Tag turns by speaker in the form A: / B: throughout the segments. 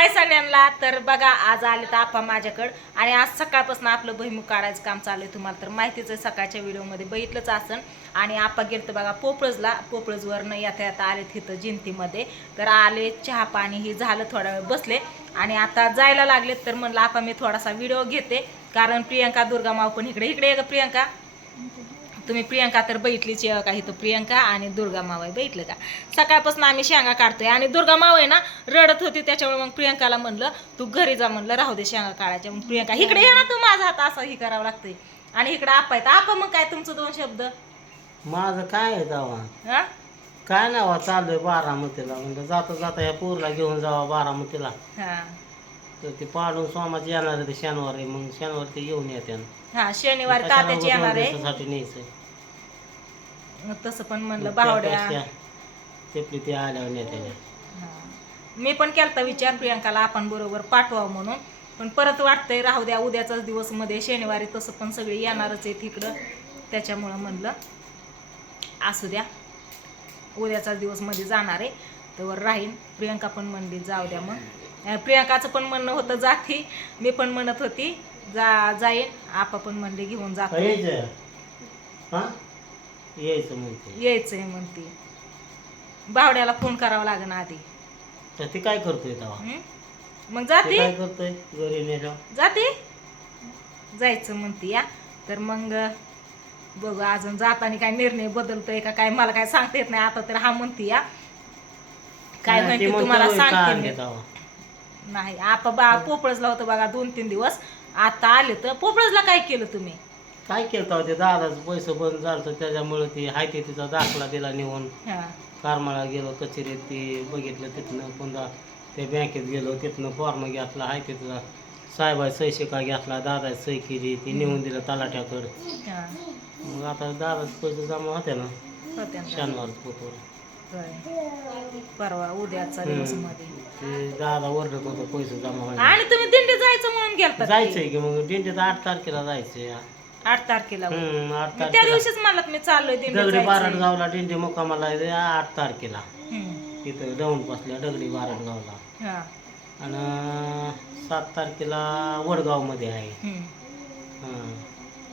A: हाय सगळ्यांना. तर बघा आज आले तर आपा माझ्याकडं. आणि आज सकाळपासून आपलं भुईमुग काढायचं काम चालू आहे तुम्हाला. तर माहितीच आहे सकाळच्या व्हिडिओमध्ये बघितलंच असन. आणि आपा गेलं तर बघा पोपळजला पोपळजवरनं येता येता आले तिथं जिंतीमध्ये. तर आले चहा पाणी हे झालं थोडा वेळ बसले. आणि आता जायला लागले तर म्हणलं आपा मी थोडासा व्हिडिओ घेते. कारण प्रियंका दुर्गा माव पण इकडे इकडे गं प्रियंका. तुम्ही प्रियंका तर बघितलीच आहे का इथं प्रियंका आणि दुर्गा माव आहे बघितलं का? सकाळपासून आम्ही शेंगा काढतोय आणि दुर्गा माव आहे ना रडत होती त्याच्यामुळे मग प्रियंकाला म्हणलं तू घरी जा म्हणलं राहू दे शेंगा काढायच्या. मग प्रियंका इकडे ये ना तू माझा हात असा ही करावं लागतंय. आणि इकडे आपा येतं. आपा मग काय तुमचं दोन शब्द?
B: माझं काय आहे जावा?
A: हा?
B: काय नावा चालू आहे बारामतीला. म्हणजे जाता जाता या पूरला घेऊन जावा बारामतीला.
A: हा.
B: तर ते पाडून सोमाचे येणार आहे ते शनिवारी मग शनिवारी ते येऊन येते
A: हा शनिवारी तात्याची येणार आहे?
B: साठी न्यायचं
A: मग तसं पण म्हणलं बावड्या.
B: ते आल्यावर नेत्या
A: हा. मी पण केलता विचार प्रियंकाला आपण बरोबर पाठवावं म्हणून. पण परत वाटतंय राहू द्या उद्याचाच दिवसमध्ये शनिवारी तसं पण सगळे येणारच आहेत इकडं. त्याच्यामुळं म्हणलं असू द्या. उद्याचाच दिवसमध्ये जाणार आहे. तर राहीन. प्रियंका पण म्हणली जाऊ द्या मग. प्रियंकाचं पण म्हणणं होतं जाती मी पण म्हणत होती जा जाईन. आपा पण म्हणले घेऊन जातो
B: यायचं? हा? यायचं म्हणते.
A: यायचंय म्हणते. बावड्याला फोन करावा लागेल आधी.
B: तर ते काय करतोय तेव्हा?
A: हं? मग
B: ते
A: जाते
B: काय करतोय? घरी नेल्यावर
A: जाते जायचं म्हणते या. तर मग बघू अजून जाताना काय निर्णय बदलतोय का काय मला काय सांगता येत नाही. आता तर हा म्हणते या. काय
B: नाही, ते
A: म्हणते
B: म्हणतो
A: तुम्हाला
B: होय, का
A: सांगते
B: आणले
A: मी.
B: तेव्हा?
A: नाही आता बा पोपळजला होतं बघा दोन तीन दिवस. आता आले तर पोपळजला काय केलं तुम्ही?
B: काय केलं तेव्हा ते दादाचं पैसे बंद झालं तर त्याच्यामुळे ती हाय ते तिचा दाखला दिला निघून
A: हा.
B: करमाळा गेलो कचेरीत ते बघितलं तिथनं पुन्हा ते बँकेत गेलो तिथनं फॉर्म घेतला हाय तिथला साहेबाई सही शिका घेतला दादा सही केली ती नेऊन दिलं तलाठ्याकडं.
A: हा.
B: मग आता दादाचे पैसे जमा होते ना
A: होत्या ना.
B: शनिवार पोतवर.
A: परवा उद्याचा दिवसमध्ये
B: ते दादा ओरडत होतं पैसे जमा व्हायला.
A: आणि तुम्ही दिंडी जायचं म्हणून गेलता
B: जायचंय की मग दिंडीत आठ तारखेला जायचंय.
A: आठ तारखेला होय.
B: हम्म, आठ
A: मग त्या
B: तारखेला.
A: दिवशीच म्हणलं मी चाललोय दिंडी
B: दगडी
A: जायचंय.
B: बारडगावला दिंडी मुक्कामाला आहे आठ तारखेला.
A: हम्म.
B: तिथं डाऊन बसल्या दगडी बारडगावला.
A: हा.
B: आणि सात तारखेला वडगावमध्ये आहे.
A: हम्म.
B: हां.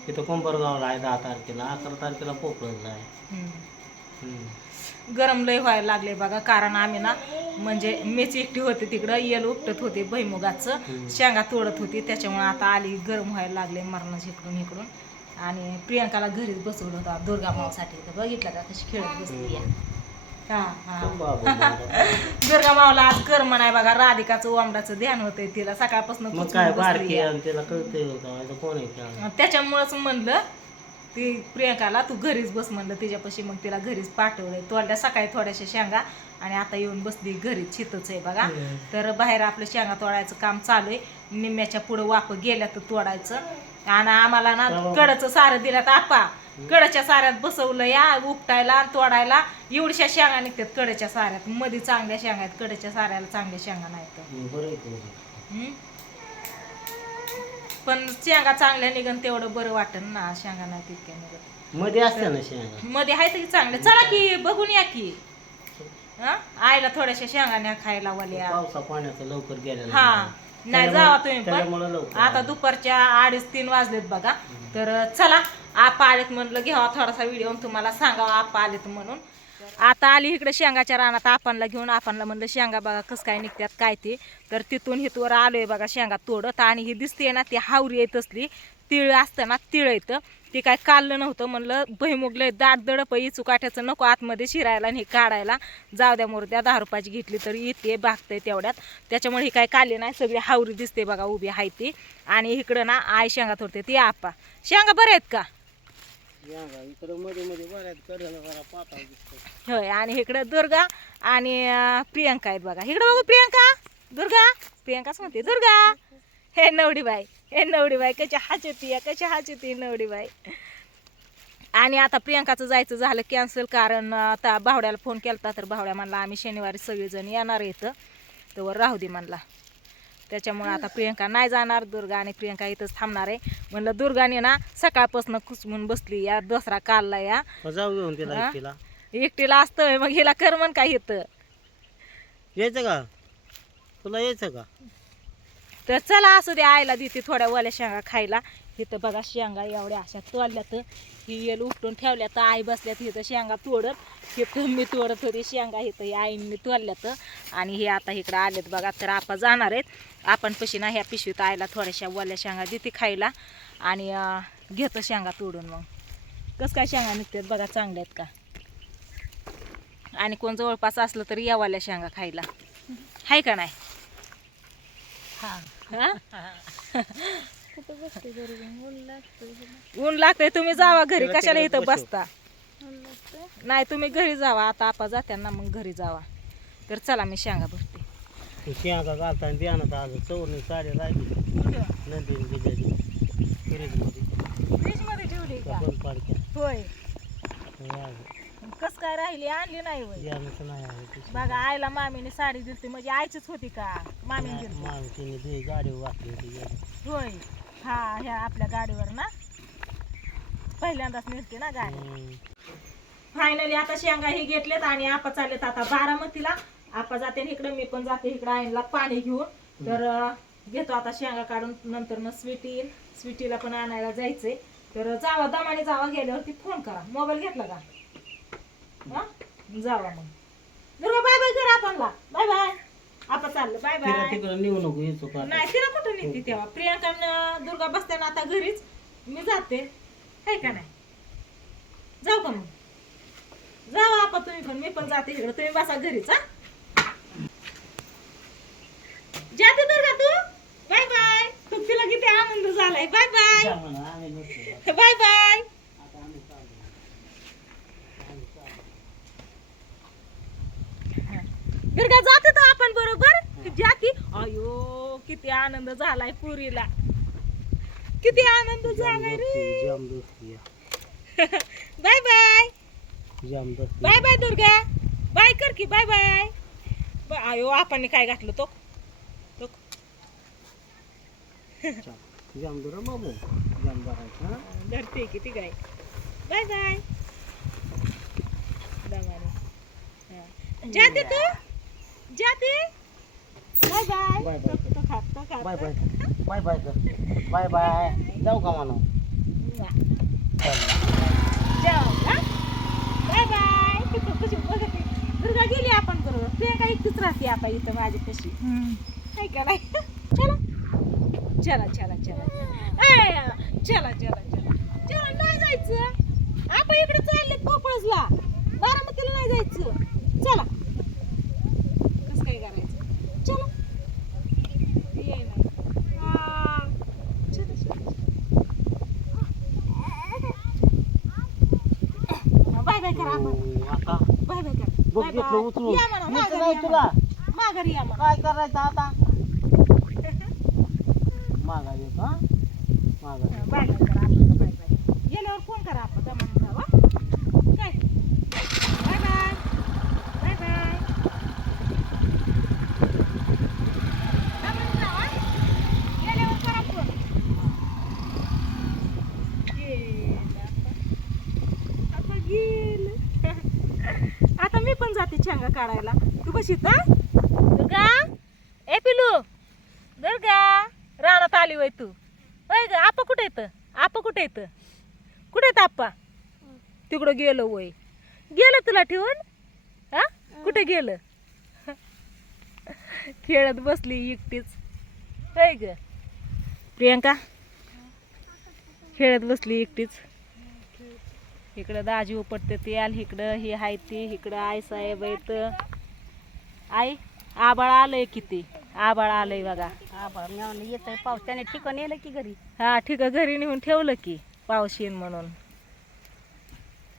B: तिथं कोंबरगावला आहे दहा तारखेला. अकरा तारखेला पोपळला आहे.
A: हम्म. गरम लय व्हायला लागले बघा कारण आम्ही ना म्हणजे मीच एकटी होते तिकडं येल उपटत होते भैमुगाचं. शेंगा तोडत होती त्याच्यामुळे आता आली गरम व्हायला लागले मरणाची इकडून इकडून. आणि प्रियंकाला घरीच बसवलं होतं दुर्गा मावसाठी. तर बघितलं का कशी खेळत बसली हा हा. दुर्गा मावला आज कर्म नाही बघा राधिकाचं ओमडाचं ध्यान होतंय तिला. सकाळपासून
B: होतं?
A: त्याच्यामुळंच म्हणलं ती प्रियंकाला तू घरीच बस म्हणलं तिच्यापाशी. मग तिला घरीच पाठवलंय. तोडल्या सकाळी थोड्याशा शेंगा आणि आता येऊन बसली घरीच चितच आहे बघा. तर बाहेर आपलं शेंगा तोडायचं काम चालू आहे. निम्म्याच्या पुढं वाप गेल्या तर तोडायचं. आणि आम्हाला ना कडचं सारं दिलं तर आपा कडच्या साऱ्यात बसवलं या उपटायला आणि तोडायला. एवढ्या शेंगा निघतात कडच्या साऱ्यात. मध्ये चांगल्या शेंगा आहेत कडच्या साऱ्याला चांगल्या शेंगा नाहीत
B: हम्म, बरं आहे की मग.
A: हम्म? पण शेंगा चांगल्या निघन तेवढं बरं वाटन ना शेंगा नाही तितक्या निघत.
B: मध्ये असते ना शेंगा?
A: मध्ये आहेत की चांगले चला की बघून या की. हं? आईला थोड्याशा शेंगाण्या खायला वाल्या.
B: पावसा पाण्याचं लवकर गेलेलं
A: हा
B: नाही.
A: नाही जावा तुम्ही
B: त्याच्यामुळं
A: पण
B: लवकर
A: आता दुपारच्या अडीच तीन वाजलेत बघा. तर चला आपा आलेत म्हणलं घ्यावा थोडासा व्हिडिओ तुम्हाला सांगावा आपा आलेत म्हणून. आता आली इकडे शेंगाच्या रानात आपणला घेऊन आपणला म्हणलं शेंगा बघा कसं काय निघतात काय ते. तर तिथून हितवर आलोय बघा शेंगा तोडत आणि ही दिसते ना ती हावरी येत असली तिळ असतं ना तिळ येतं ते. काय काढलं नव्हतं म्हणलं भैमुगलं दाट दडप इचू काठ्याचं नको आतमध्ये शिरायला आणि हे काढायला. जाऊ द्या मोरद्या दहा रुपयाची घेतली तरी येते भागतंय तेवढ्यात. त्याच्यामुळे ही काय काले नाही सगळी हावरी दिसते बघा उभी आहे ती. आणि इकडं ना आय शेंगा तोडते ती आपा. शेंगा बरं आहेत का?
B: इकडं मध्ये मध्ये बऱ्याच कडेला जरा पाताळ दिसतो
A: होय आणि इकडं दुर्गा आणि अं, प्रियंका आहेत बघा. इकडं बघू प्रियंका. दुर्गा प्रियंकाच म्हणते. दुर्गा हे नवडीबाई हे नवडीबाई कशी हाचती आहे कशी हाचती नवडीबाई आणि आता प्रियंकाचं जायचं झालं कॅन्सल कारण आता भावड्याला फोन केला तर भावड्या म्हणला आम्ही शनिवारी सगळेजण येणार येतं तर राहू दे म्हणला. त्याच्यामुळे आता प्रियंका नाही जाणार दुर्गा आणि प्रियंका इथंच थांबणार आहे. म्हणलं दुर्गाने ना सकाळपासून कुचमून बसली या दसरा कालला या.
B: जाऊ घेऊन तिला? एकटीला.
A: एकटीला असतं मग हिला कर म्हण काय येतं
B: यायचं का? तुला यायचं का?
A: तर चला असू दे आईला देते थोड्या ओल्या शेंगा खायला. इथं बघा शेंगा एवढ्या अशा तोडल्यात. ही येल उपटून ठेवल्या तर आई बसल्यात इथं शेंगा तोडत. इथं मी तोडत होती शेंगा इथं ही आईने तोडल्यात. आणि हे आता इकडं आलेत बघा तर आपण जाणार आहेत. आपण पशी ना ह्या पिशवीत आईला थोड्याशा ओल्या शेंगा देते खायला. आणि घेतो शेंगा तोडून मग. कसं काय शेंगा निघतात बघा चांगल्या आहेत का? आणि कोण जवळपास असलं तर या वाल्या शेंगा खायला. हाय का नाही? हा? ऊन लागतंय तुम्ही जावा घरी कशाला
B: तिकडे
A: इथं. बसता? नाही तुम्ही घरी जावा आता आपा जात्या ना मग घरी जावा. तर चला मी शेंगा भरते.
B: तू शेंगा घालताना ध्यानात आलं चौरणी साडी राहिली नंदीने दिलेली. फ्रीजमध्ये.
A: फ्रीजमध्ये ठेवली
B: त्या
A: का
B: बंद पाडक्या
A: होय.
B: हे.
A: कस काय राहिली? आणली नाही होय.
B: ध्यानाचं नाही आहे तिची.
A: बघा आईला मामीने साडी दिलती. म्हणजे आईचीच होती का? मामीने दिलती.
B: मामी तिने ती गाडी घातली होती गेली.
A: होय. हा ह्या आपल्या गाडीवर ना? पहिल्यांदाच निघते ना गाडी.
B: हम्म.
A: फायनली आता शेंगा हे घेतलेत आणि आपा चाललेत आता बारामतीला. आपा जाते इकडं मी पण जाते इकडं आईला पाणी घेऊन. तर अं, घेतो आता शेंगा काढून. नंतर न स्वीटी येईल. स्वीटीला पण आणायला जायचंय. तर जावा दमाने जावा गेल्यावरती फोन करा. मोबाईल घेतला का? जावा मग. दुर्गा बाय बाय करा आपणला. Bye bye. आपण चाललो. बाय
B: तिला
A: बाय.
B: तिकडं नेऊ नको यायचो का
A: नाही तिला कुठं नेते तेव्हा? दुर्गा बसते ना आता घरीच. मी जाते. आहे का नाही? जाऊ का मग? जावा आपण तुम्ही पण. मी पण जाते इकडे. तुम्ही बसा घरीच हा. जाते दुर्गा तू? Bye bye. तू तिला किती आनंद झालाय. Bye bye.
B: जा म्हणा, आम्ही नसतो.
A: बाय बाय
B: आता आम्ही चाललो.
A: दुर्गा जाते तर आपण बरोबर. जाती अयो किती आनंद झालाय पुरीला. किती आनंद झालाय रे. Bye bye. Bye bye Durga. Bye कर की बाय बाय. अयो आपण काय घातलं तो?
B: बाबू?
A: धरते किती काय बाय बाय. जाते तू? जाते बाय बाय.
B: Bye bye.
A: तो- तो खात, तो खात.
B: Bye bye. Bye bye. कर बाय बाय. जाऊ का. चल.
A: जाऊ हा? Bye bye. किती खुशी बघत आहे. दुर्गा गेली आपण बरोबर. प्रियंका इथेच राहते आता इथं माझी कशी काय का नाही? चला. चला चला चला. ए, चला चला चला. चला नाही जायचं. आपण इकडे चाललेत पोपळसला बारामतीला नाही जायचं. चला कसं काय करायचं चला ये नाही. हा. चला, चला, चला. बाय बाय करा आपण
B: हो, आता
A: बाय बाय करा
B: बघ
A: बाय
B: घेतलं
A: बाय.
B: उचलून.
A: या म्हणा
B: घेतलं
A: माघारी
B: नाही
A: या
B: तुला.
A: म्हणा. माघारी या म्हणा.
B: काय करायचं आता? मागा येतो हा? मागा
A: हा, बाय गेल्यावर फोन करा आपण दमाने जावा काय बाय बाय बाय बाय दमाने जावा. गेल्यावर करा फोन गेलं आता. आता गेलं. आता मी पण जाते शेंगा काढायला. तू कशी हा? दुर्गा? ए पिलू. दुर्गा रानात आली वय तू. वय ग आपा कुठे येतं आपा कुठे येतं कुठे येतं आप्पा? तिकडं गेलो वय गेलं तुला ठेवून? हा? कुठे गेलं? खेळत बसली एकटीच. वय ग. प्रियंका? खेळत बसली एकटीच. इकडं दाजी उपटते ते आल इकडं हे हाय ते इकडं आई साहेब आहेत. आई आबाळ आलंय किती? आबाळ आलंय बघा.
C: येत पाऊस त्याने ठिकाण नेलं की घरी?
A: हा ठीक घरी नेऊन ठेवलं की पाऊस येईन म्हणून.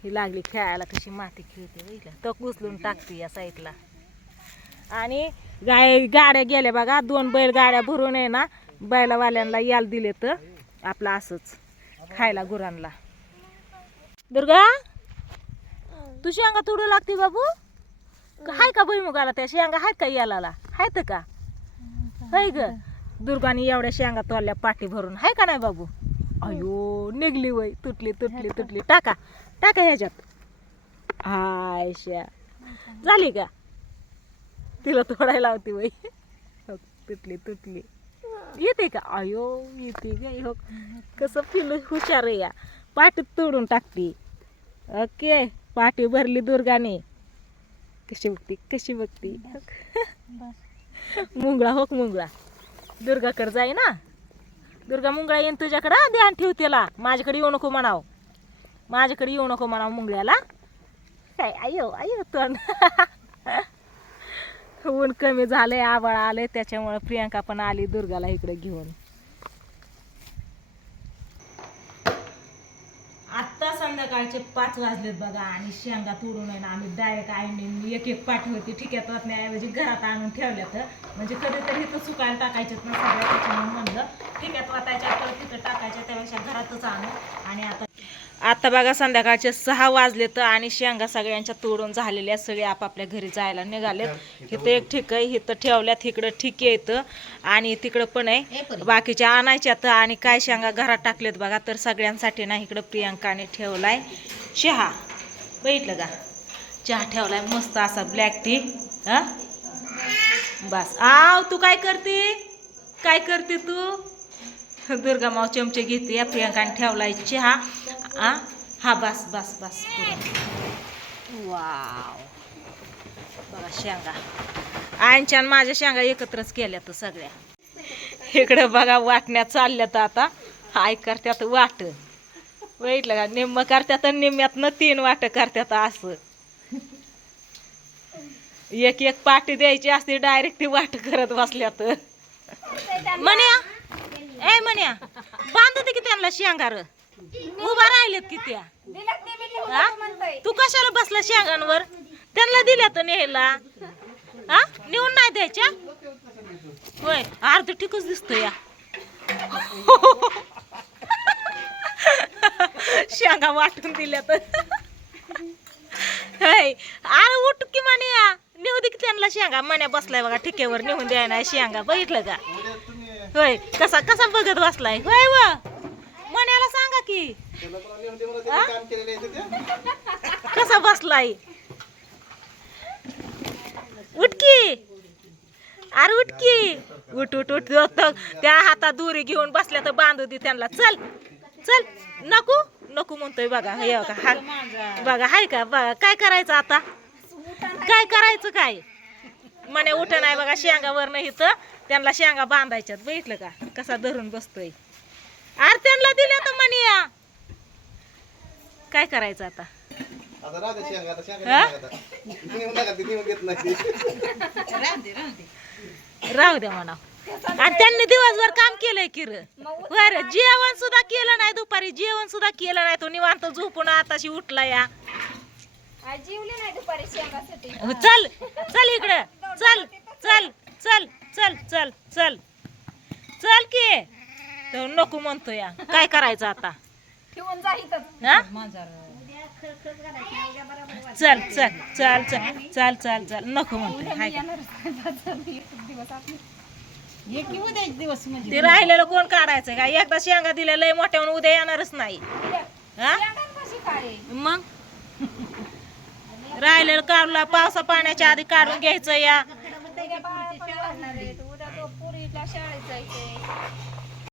A: ही लागली खेळायला कशी माती खेळते बघितलं तो उचलून टाकते या साईडला. आणि गाय गाड्या गेल्या बघा. दोन बैल गाड्या भरून आहे ना बैलावाल्यांना याल दिले तर आपलं असंच खायला गुरांना. दुर्गा? तू शेंगा तोडू लागते बाबू? हाय का भुईमुगाला त्या शेंगा? आहेत का याला आहेत का? हाय ग. दुर्गाने एवढ्या शेंगा तोडल्या पाठी भरून. हाय का नाही बाबू? अयो निघली वय. तुटली तुटली तुटली. टाका. टाका ह्याच्यात. हाय झाली का? तिला तोडायला होती वय. हो, तुटली तुटली. येते का? अयो येते ग. हो कसं पिलू हुशार आहे या. पाठी तोडून टाकते ओके पाठी भरली दुर्गाने. कशी बघती कशी बघती. मुंगळा हो मुंगळा. दुर्गाकडे जाई ना. दुर्गा मुंगळा येईन तुझ्याकडं. ध्यान ठेव त्याला. माझ्याकडे येऊ नको म्हणाव. माझ्याकडे येऊ नको म्हणाव मुंगळ्याला. काय अयो अयो तोंड. ऊन कमी झालंय आबाळ आलंय. त्याच्यामुळे प्रियांका पण आली दुर्गाला इकडे घेऊन. संध्याकाळचे पाच वाजलेत बघा आणि शेंगा तोडून आहे ना आम्ही डायरेक्ट आईने एक एक पाठवते ठिक्यात वाटण्याऐवजी घरात आणून ठेवल्यात म्हणजे कधीतरी इथं सुकायला टाकायच्यात ना सगळ्या त्याच्यामुळे म्हणलं. ठिक्यात वाटायच्या तर तिथं टाकायच्या त्यापेक्षा घरातच आणू. आणि आता आता बघा संध्याकाळचे सहा वाजले तर आणि शेंगा सगळ्यांच्या तोडून झालेल्या सगळे आपापल्या घरी जायला निघालेत. इथं एक ठिक आहे इथं ठेवल्यात. इकडं ठिक येतं आणि तिकडं पण आहे. बाकीच्या आणायच्यात आणि काय शेंगा घरात टाकलेत बघा. तर सगळ्यांसाठी ना इकडं प्रियांकाने ठेवलाय चहा. बघितलं का? चहा ठेवलाय. मस्त असा ब्लॅक टी हा? बस. आव तू काय करते? काय करते तू? दुर्गा माव चमचे घेते. या प्रियांकाने ठेवलाय चहा. आ? हा बस बस बस वाव. बघा शेंगा. आईच्या माझ्या शेंगा एकत्रच केल्या तर सगळ्या. इकडं बघा वाटण्यात चालल्यात आता. आई करत्यात वाट. बघितलं का? निम्म करत्यात आणि निम्म्यातनं तीन वाट करत्यात असं. एक एक पाटी द्यायची असते डायरेक्ट ती वाट करत बसल्यात. म्हण्या ए म्हण्या बांधू दे की त्यांना शेंगार. उभा राहिलेत की त्या? हा? तू कशाला बसला शेंगांवर? त्यांना दिल्या तर न्यायला हा? नेऊन नाही द्यायच्या? होय अर्ध ठीकच दिसतो या. शेंगा वाटून दिल्या तर होय अरे उठ की म्हणे या. नेऊ दे की त्यांना शेंगा. मण्या बसलाय बघा ठिकेवर नेऊन द्याय नाही शेंगा. बघितलं का? होय कसा कसा बघत बसलाय? होय व. की? कसा बसलाय? उठकी अरे उठकी उठ उठ उठ. त्या हातात दोरी घेऊन बसल्या तर बांधू दे त्यांना. चल चल. नको नको म्हणतोय बघा. हे बघा हा. बघा हाय का? बघा काय करायचं आता? काय करायचं काय? म्हणे उठ नाही बघा शेंगावर नाही इथं त्यांना शेंगा बांधायच्यात. बघितलं का? कसा धरून बसतोय. अरे त्यांना दिल्या तर म्हणे या. काय करायचं आता? राहू द्या म्हणा. आणि त्यांनी दिवसभर काम केलंय की र बरं जेवण सुद्धा केलं नाही दुपारी जेवण सुद्धा केलं नाही. तो निवांत झोपून आताशी उठला या.
C: जीवले नाही दुपारी शेंगासाठी.
A: चल चल इकडं. चल चल चल चल चल चल. चल की. तर नको म्हणतो या. काय करायचं आता?
C: ठेवून
A: चल चल चल चल चल चल चल. नको म्हणतो ते राहिलेलं कोण काढायचं का एकदा शेंगा दिल्या लय मोठ्या उद्या येणारच नाही. मग? राहिलेलं काढला पावसा पाण्याच्या आधी काढून घ्यायचं या. शाळेत